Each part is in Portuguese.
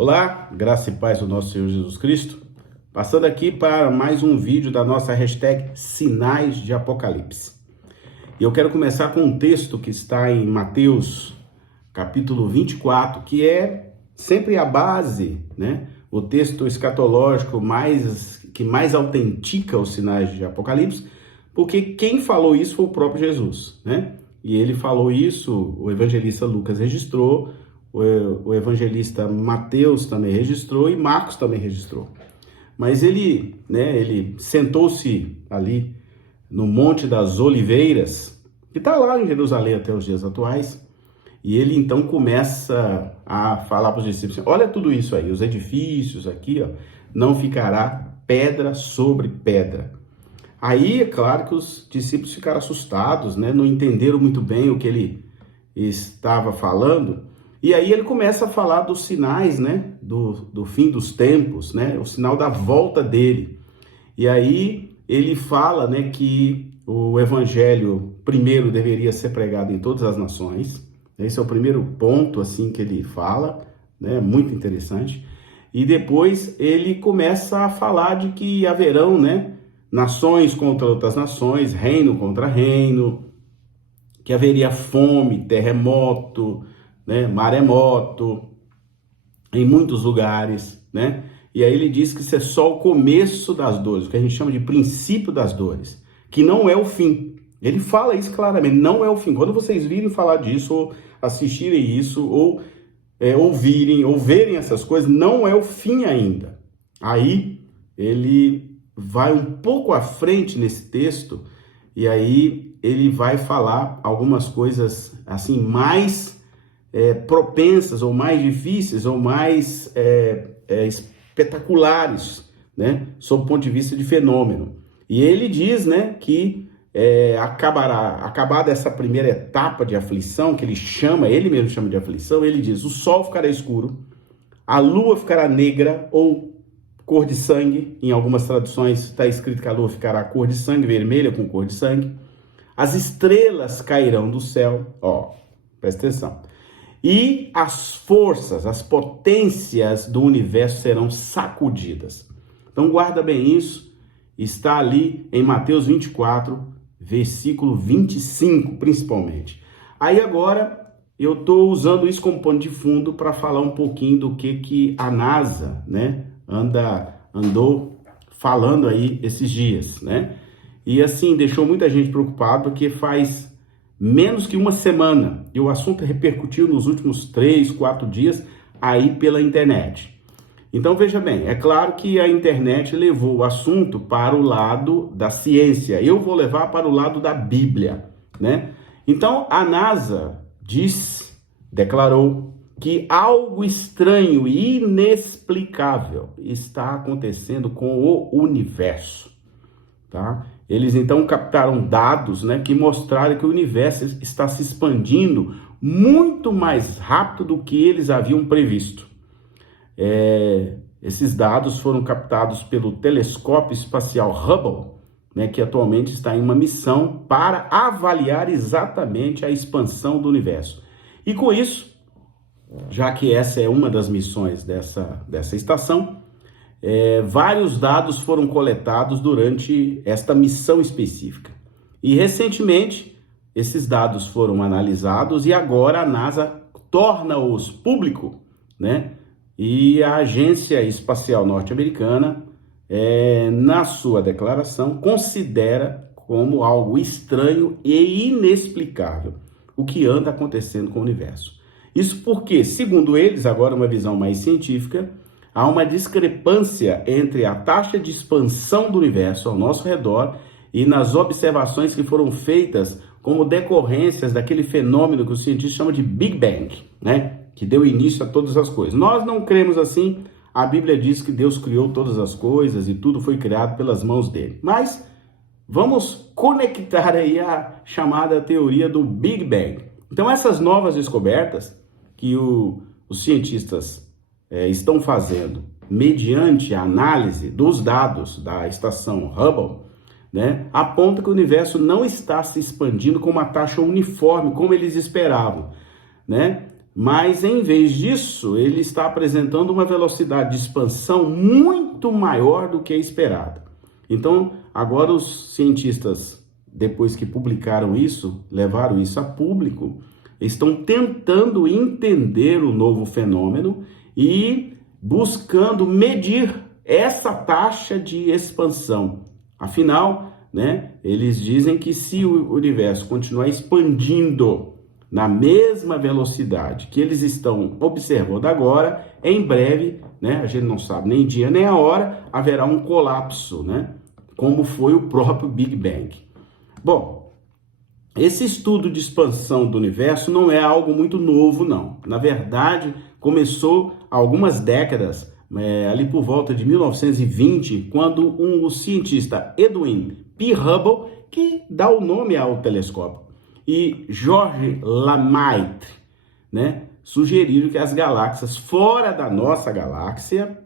Olá, graça e paz do nosso Senhor Jesus Cristo. Passando aqui para mais um vídeo da nossa hashtag Sinais de Apocalipse. E eu quero começar com um texto que está em Mateus, capítulo 24, que é sempre a base, né? O texto escatológico que mais autentica os sinais de Apocalipse, porque quem falou isso foi o próprio Jesus, né? E ele falou isso, o evangelista Lucas registrou, o evangelista Mateus também registrou e Marcos também registrou. Mas ele sentou-se ali no Monte das Oliveiras, que está lá em Jerusalém até os dias atuais, e ele então começa a falar para os discípulos: olha tudo isso aí, os edifícios aqui, ó, não ficará pedra sobre pedra. Aí é claro que os discípulos ficaram assustados, né? Não entenderam muito bem o que ele estava falando. E aí ele começa a falar dos sinais, né, do fim dos tempos, né, o sinal da volta dele. E aí ele fala, né, que o evangelho primeiro deveria ser pregado em todas as nações. Esse é o primeiro ponto, assim, que ele fala, né, muito interessante. E depois ele começa a falar de que haverão, né, nações contra outras nações, reino contra reino, que haveria fome, terremoto, né, maremoto, em muitos lugares, né? E aí ele diz que isso é só o começo das dores, o que a gente chama de princípio das dores, que não é o fim. Ele fala isso claramente, não é o fim. Quando vocês virem falar disso, ou assistirem isso, ou ouvirem, ou verem essas coisas, não é o fim ainda. Aí ele vai um pouco à frente nesse texto, e aí ele vai falar algumas coisas assim mais propensas, ou mais difíceis, ou mais espetaculares, né, sob o ponto de vista de fenômeno. E ele diz, né, que acabada essa primeira etapa de aflição, que ele mesmo chama de aflição, ele diz: o sol ficará escuro, a lua ficará negra, ou cor de sangue. Em algumas traduções está escrito que a lua ficará cor de sangue, vermelha com cor de sangue. As estrelas cairão do céu, ó, presta atenção. E as forças, as potências do universo serão sacudidas. Então guarda bem isso, está ali em Mateus 24, versículo 25, principalmente. Aí agora eu estou usando isso como pano de fundo para falar um pouquinho do que a NASA, né, andou falando aí esses dias, né? E assim, deixou muita gente preocupada, porque faz menos que uma semana, e o assunto repercutiu nos últimos 3, 4 dias aí pela internet. Então veja bem, é claro que a internet levou o assunto para o lado da ciência, eu vou levar para o lado da Bíblia, né? Então a NASA declarou que algo estranho e inexplicável está acontecendo com o universo, tá? Eles então captaram dados, né, que mostraram que o universo está se expandindo muito mais rápido do que eles haviam previsto. Esses dados foram captados pelo telescópio espacial Hubble, né, que atualmente está em uma missão para avaliar exatamente a expansão do universo. E com isso, já que essa é uma das missões dessa estação, vários dados foram coletados durante esta missão específica. E recentemente, esses dados foram analisados e agora a NASA torna-os público, né? E a Agência Espacial Norte-Americana, na sua declaração, considera como algo estranho e inexplicável o que anda acontecendo com o universo. Isso porque, segundo eles, agora uma visão mais científica, há uma discrepância entre a taxa de expansão do universo ao nosso redor e nas observações que foram feitas como decorrências daquele fenômeno que os cientistas chamam de Big Bang, né? Que deu início a todas as coisas. Nós não cremos assim. A Bíblia diz que Deus criou todas as coisas e tudo foi criado pelas mãos dele. Mas vamos conectar aí a chamada teoria do Big Bang. Então essas novas descobertas que os cientistas estão fazendo mediante a análise dos dados da estação Hubble, né, aponta que o universo não está se expandindo com uma taxa uniforme como eles esperavam, né? Mas em vez disso, ele está apresentando uma velocidade de expansão muito maior do que a esperada. Então, agora os cientistas, depois que publicaram isso, levaram isso a público, estão tentando entender o novo fenômeno e buscando medir essa taxa de expansão. Afinal, eles dizem que se o universo continuar expandindo na mesma velocidade que eles estão observando agora, em breve, a gente não sabe nem dia nem a hora, haverá um colapso, como foi o próprio Big Bang. Bom, esse estudo de expansão do universo não é algo muito novo, não. Na verdade, começou há algumas décadas, ali por volta de 1920, quando o cientista Edwin P. Hubble, que dá o nome ao telescópio, e Georges Lemaître, sugeriram que as galáxias fora da nossa galáxia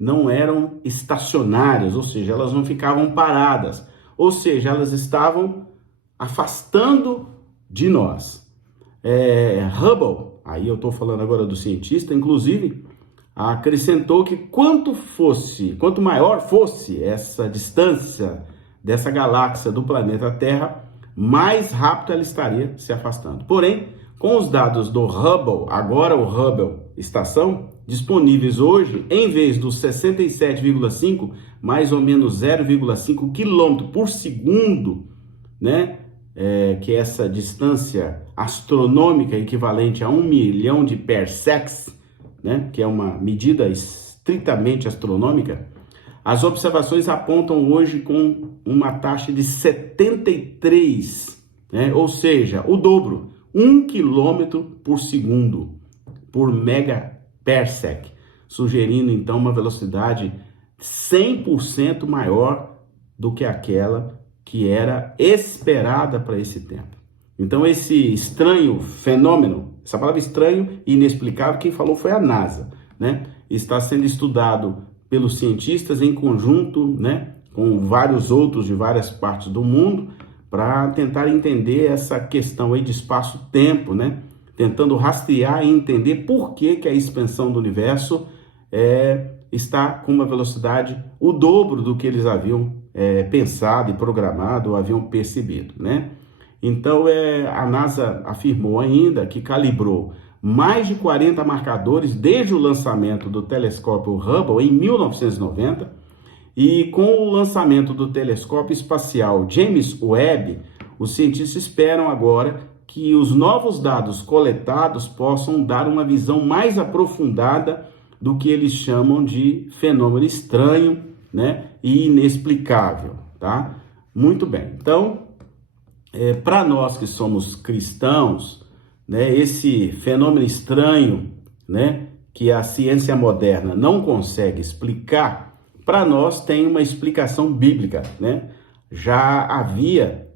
não eram estacionárias, ou seja, elas não ficavam paradas, ou seja, elas estavam afastando de nós. Hubble, aí eu estou falando agora do cientista, inclusive, acrescentou que quanto maior fosse essa distância dessa galáxia do planeta Terra, mais rápido ela estaria se afastando. Porém, com os dados do Hubble, agora o Hubble Estação, disponíveis hoje, em vez dos 67,5, mais ou menos 0,5 km por segundo, que é essa distância astronômica equivalente a 1 milhão de parsecs, que é uma medida estritamente astronômica, as observações apontam hoje com uma taxa de 73, ou seja, o dobro, 1 km por segundo, por megaparsec, sugerindo então uma velocidade 100% maior do que aquela que era esperada para esse tempo. Então esse estranho fenômeno, essa palavra estranho e inexplicável, quem falou foi a NASA, está sendo estudado pelos cientistas em conjunto, com vários outros de várias partes do mundo, para tentar entender essa questão aí de espaço-tempo, tentando rastrear e entender por que a expansão do universo está com uma velocidade o dobro do que eles haviam pensado e programado ou haviam percebido, Então, a NASA afirmou ainda que calibrou mais de 40 marcadores desde o lançamento do telescópio Hubble em 1990, e com o lançamento do telescópio espacial James Webb, os cientistas esperam agora que os novos dados coletados possam dar uma visão mais aprofundada do que eles chamam de fenômeno estranho, e inexplicável, tá? Muito bem. Então, para nós que somos cristãos, esse fenômeno estranho, que a ciência moderna não consegue explicar, para nós tem uma explicação bíblica, Já havia,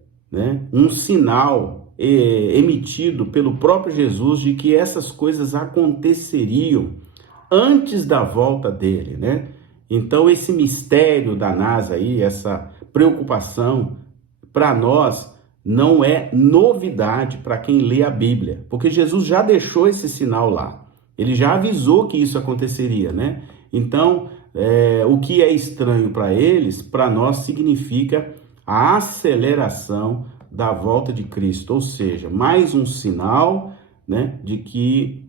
um sinal emitido pelo próprio Jesus de que essas coisas aconteceriam antes da volta dele, Então esse mistério da NASA aí, essa preocupação, para nós não é novidade para quem lê a Bíblia, porque Jesus já deixou esse sinal lá, ele já avisou que isso aconteceria, Então, o que é estranho para eles, para nós significa a aceleração da volta de Cristo, ou seja, mais um sinal, de que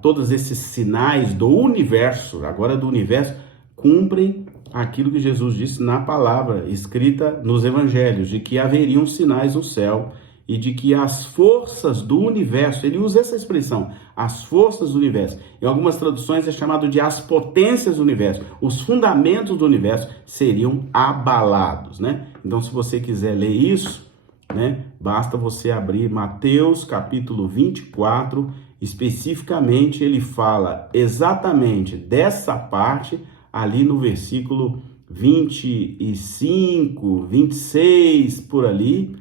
todos esses sinais do universo, agora do universo, cumprem aquilo que Jesus disse na palavra escrita nos evangelhos, de que haveriam sinais no céu e de que as forças do universo, ele usa essa expressão, as forças do universo, em algumas traduções é chamado de as potências do universo, os fundamentos do universo seriam abalados, Então, se você quiser ler isso, basta você abrir Mateus capítulo 24, especificamente ele fala exatamente dessa parte, ali no versículo 25, 26, por ali,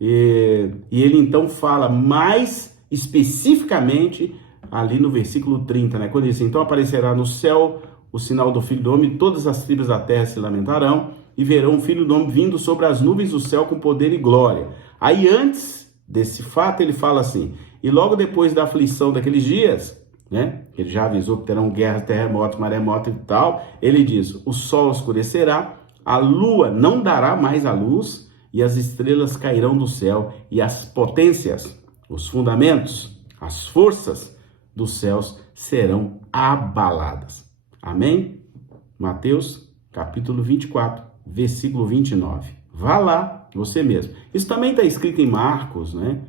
E ele então fala mais especificamente ali no versículo 30, Quando ele diz, então aparecerá no céu o sinal do Filho do Homem, todas as tribos da terra se lamentarão e verão o Filho do Homem vindo sobre as nuvens do céu com poder e glória. Aí antes desse fato ele fala assim, E logo depois da aflição daqueles dias, né? Ele já avisou que terão guerras, terremotos, maremotos e tal. Ele diz: o sol escurecerá, a lua não dará mais a luz, e as estrelas cairão do céu, e as potências, os fundamentos, as forças dos céus serão abaladas. Amém? Mateus capítulo 24, versículo 29. Vá lá, você mesmo. Isso também está escrito em Marcos, né?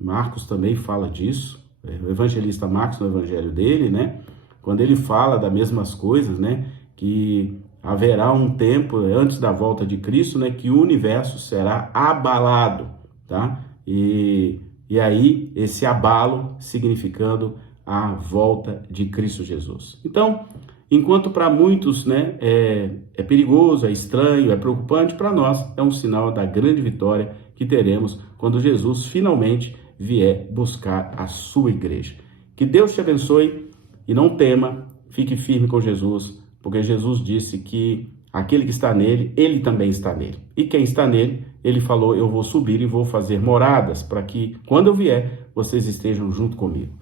Marcos também fala disso. O evangelista Marcos, no evangelho dele, né? Quando ele fala das mesmas coisas, né? Que haverá um tempo antes da volta de Cristo, né? Que o universo será abalado, tá? E aí, esse abalo significando a volta de Cristo Jesus. Então, enquanto para muitos, né, é perigoso, é estranho, é preocupante, para nós é um sinal da grande vitória que teremos quando Jesus finalmente vier buscar a sua igreja. Que Deus te abençoe e não tema, fique firme com Jesus, porque Jesus disse que aquele que está nele, ele também está nele. E quem está nele, ele falou: eu vou subir e vou fazer moradas para que, quando eu vier, vocês estejam junto comigo.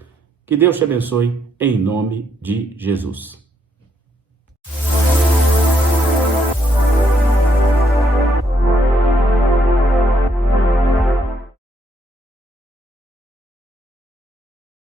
Que Deus te abençoe em nome de Jesus.